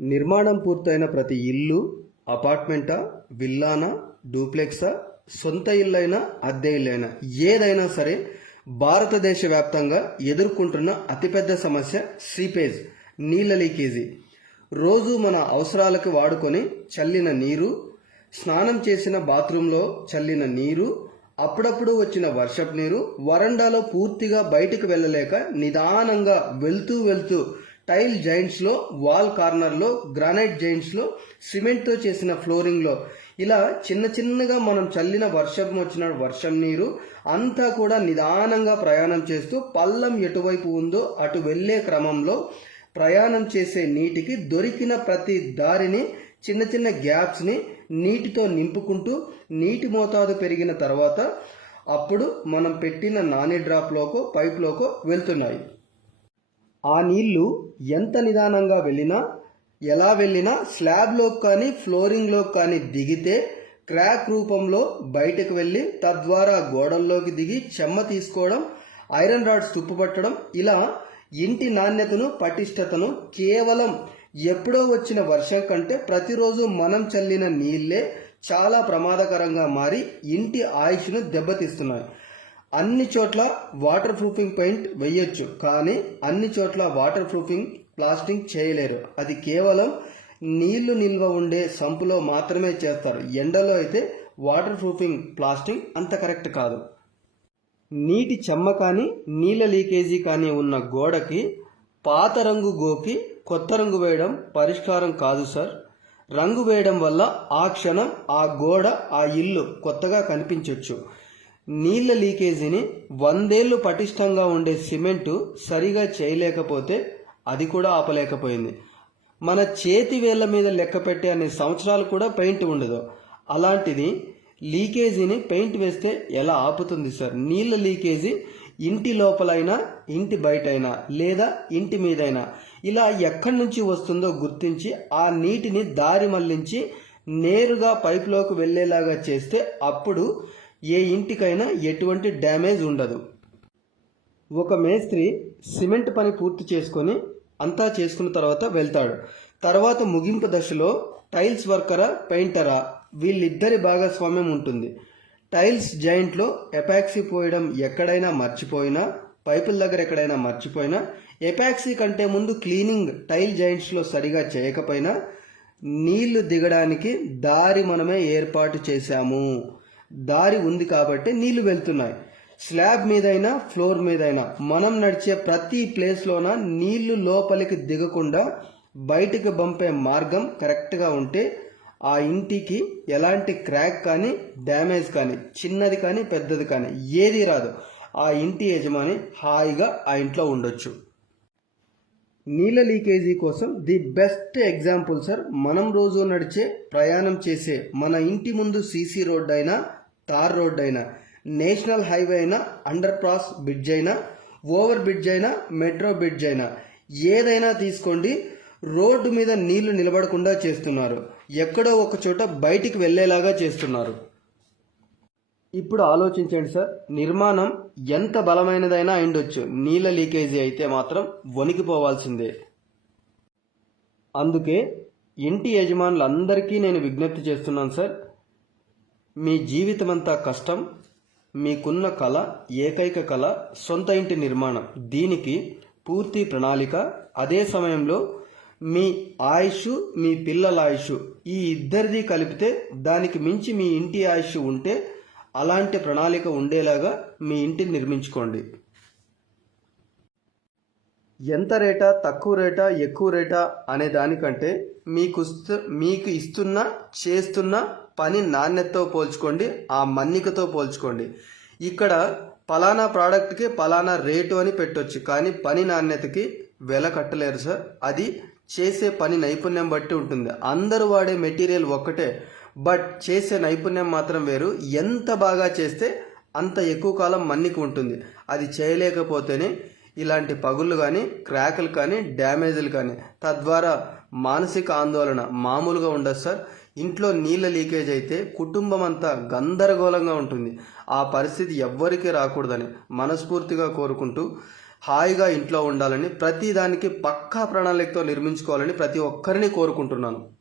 నిర్మాణం పూర్తయిన ప్రతి ఇల్లు అపార్ట్మెంటా విల్లానా డూప్లెక్సా సొంత ఇల్లైనా అద్దె ఇల్లైనా ఏదైనా సరే భారతదేశ వ్యాప్తంగా ఎదుర్కొంటున్న అతిపెద్ద సమస్య సీపేజ్ నీళ్ళ లీకేజీ. రోజు మన అవసరాలకు వాడుకొని చల్లిన నీరు స్నానం చేసిన బాత్రూంలో చల్లిన నీరు అప్పుడప్పుడు వచ్చిన వర్షపు నీరు వరండాలో పూర్తిగా బయటికి వెళ్ళలేక నిదానంగా వెళ్తూ వెళ్తూ టైల్ జాయింట్స్లో వాల్ కార్నర్లో గ్రానైట్ జాయింట్స్లో సిమెంట్తో చేసిన ఫ్లోరింగ్లో ఇలా చిన్న చిన్నగా మనం చల్లిన వర్షం వచ్చిన వర్షం నీరు అంతా కూడా నిదానంగా ప్రయాణం చేస్తూ పల్లం ఎటువైపు ఉందో అటు వెళ్ళే క్రమంలో ప్రయాణం చేసే నీటికి దొరికిన ప్రతి దారిని చిన్న చిన్న గ్యాప్స్ని నీటితో నింపుకుంటూ నీటి మోతాదు పెరిగిన తర్వాత అప్పుడు మనం పెట్టిన నాని డ్రాప్లోకో పైప్లోకో వెళ్తున్నాయి. ఆ నీళ్ళు ఎంత నిదానంగా వెళ్ళినా ఎలా వెళ్ళినా స్లాబ్లోకి కానీ ఫ్లోరింగ్లోకి కానీ దిగితే క్రాక్ రూపంలో బయటకు వెళ్ళి తద్వారా గోడల్లోకి దిగి చెమ్మ తీసుకోవడం ఐరన్ రాడ్స్ తుప్పుపట్టడం ఇలా ఇంటి నాణ్యతను పటిష్టతను కేవలం ఎప్పుడో వచ్చిన వర్షం కంటే ప్రతిరోజు మనం చల్లిన నీళ్ళే చాలా ప్రమాదకరంగా మారి ఇంటి ఆయుష్ను దెబ్బతీస్తున్నాయి. అన్ని చోట్ల వాటర్ ప్రూఫింగ్ పెయింట్ వేయొచ్చు కానీ అన్ని చోట్ల వాటర్ ప్రూఫింగ్ ప్లాస్టింగ్ చేయలేరు. అది కేవలం నీళ్ళు నిల్వ ఉండే సంపులో మాత్రమే చేస్తారు. ఎండలో అయితే వాటర్ ప్రూఫింగ్ ప్లాస్టింగ్ అంత కరెక్ట్ కాదు. నీటి చెమ్మ కానీ నీళ్ళ లీకేజీ కానీ ఉన్న గోడకి పాత రంగు గోకి కొత్త రంగు వేయడం పరిష్కారం కాదు సార్. రంగు వేయడం వల్ల ఆ క్షణం ఆ గోడ ఆ ఇల్లు కొత్తగా కనిపించవచ్చు నీళ్ళ లీకేజీని వందేళ్ళు పటిష్టంగా ఉండే సిమెంటు సరిగా చేయలేకపోతే అది కూడా ఆపలేకపోయింది. మన చేతి వేళ్ళ మీద లెక్క పెట్టే అన్ని సంవత్సరాలు కూడా పెయింట్ ఉండదు. అలాంటిది లీకేజీని పెయింట్ వేస్తే ఎలా ఆపుతుంది సార్? నీళ్ళ లీకేజీ ఇంటి లోపలైనా ఇంటి బయటైనా లేదా ఇంటి మీదైనా ఇలా ఎక్కడి నుంచి వస్తుందో గుర్తించి ఆ నీటిని దారి మళ్ళించి నేరుగా పైప్లోకి వెళ్ళేలాగా చేస్తే అప్పుడు ఏ ఇంటికైనా ఎటువంటి డ్యామేజ్ ఉండదు. ఒక మేస్త్రి సిమెంట్ పని పూర్తి చేసుకొని అంతా చేసుకున్న తర్వాత వెళ్తాడు. తర్వాత ముగింపు దశలో టైల్స్ వర్కరా పెయింటరా వీళ్ళిద్దరి భాగస్వామ్యం ఉంటుంది. టైల్స్ జాయింట్లో ఎపాక్సీ పోయడం ఎక్కడైనా మర్చిపోయినా పైపుల దగ్గర ఎక్కడైనా మర్చిపోయినా ఎపాక్సీ కంటే ముందు క్లీనింగ్ టైల్ జాయింట్స్లో సరిగా చేయకపోయినా నీళ్ళు దిగడానికి దారి మనమే ఏర్పాటు చేశాము. దారి ఉంది కాబట్టి నీళ్ళు వెళ్తున్నాయి. స్లాబ్ మీదైనా ఫ్లోర్ మీదైనా మనం నడిచే ప్రతి ప్లేస్లోన నీళ్ళు లోపలికి దిగకుండా బయటికి పంపే మార్గం కరెక్ట్గా ఉంటే ఆ ఇంటికి ఎలాంటి క్రాక్ కానీ డ్యామేజ్ కానీ చిన్నది కానీ పెద్దది కానీ ఏది రాదు. ఆ ఇంటి యజమాని హాయిగా ఆ ఇంట్లో ఉండొచ్చు. నీళ్ళ లీకేజీ కోసం ది బెస్ట్ ఎగ్జాంపుల్ సార్. మనం రోజు నడిచే ప్రయాణం చేసే మన ఇంటి ముందు సీసీ రోడ్ అయినా తార్ రోడ్ అయినా నేషనల్ హైవే అయినా అండర్ క్రాస్ బ్రిడ్జ్ అయినా ఓవర్ బ్రిడ్జ్ అయినా మెట్రో బ్రిడ్జ్ అయినా ఏదైనా తీసుకోండి రోడ్డు మీద నీళ్ళు నిలబడకుండా చేస్తున్నారు. ఎక్కడో ఒక చోట బయటికి వెళ్ళేలాగా చేస్తున్నారు. ఇప్పుడు ఆలోచించండి సార్. నిర్మాణం ఎంత బలమైనదైనా అయిండొచ్చు. నీళ్ళ లీకేజీ అయితే మాత్రం వణికిపోవాల్సిందే. అందుకే ఇంటి యజమానులందరికీ నేను విజ్ఞప్తి చేస్తున్నాను సార్. మీ జీవితమంతా కష్టం మీకున్న కళ ఏకైక కళ సొంత ఇంటి నిర్మాణం. దీనికి పూర్తి ప్రణాళిక అదే సమయంలో మీ ఆయుష్ మీ పిల్లల ఆయుష్ ఈ ఇద్దరిది కలిపితే దానికి మించి మీ ఇంటి ఆయుష్ ఉంటే అలాంటి ప్రణాళిక ఉండేలాగా మీ ఇంటిని నిర్మించుకోండి. ఎంత రేటా తక్కువ రేటా ఎక్కువ రేటా అనే దానికంటే మీకు మీకు ఇస్తున్న చేస్తున్న పని నాణ్యతతో పోల్చుకోండి ఆ మన్నికతో పోల్చుకోండి. ఇక్కడ పలానా ప్రోడక్ట్కి పలానా రేటు అని పెట్టొచ్చు కానీ పని నాణ్యతకి వెల కట్టలేరు సార్. అది చేసే పని నైపుణ్యం బట్టి ఉంటుంది. అందరూ వాడే మెటీరియల్ ఒక్కటే. బట్ చేసే నైపుణ్యం మాత్రం వేరు. ఎంత బాగా చేస్తే అంత ఎక్కువ కాలం మన్నికి ఉంటుంది. అది చేయలేకపోతేనే ఇలాంటి పగుళ్ళు కానీ క్రాకులు కానీ డ్యామేజ్లు కానీ తద్వారా మానసిక ఆందోళన మామూలుగా ఉండదు సార్. ఇంట్లో నీళ్ళ లీకేజ్ అయితే కుటుంబం అంతా గందరగోళంగా ఉంటుంది. ఆ పరిస్థితి ఎవ్వరికీ రాకూడదని మనస్ఫూర్తిగా కోరుకుంటూ హాయిగా ఇంట్లో ఉండాలని ప్రతి దానికి పక్కా ప్రణాళికతో నిర్మించుకోవాలని ప్రతి ఒక్కరిని కోరుకుంటున్నాను.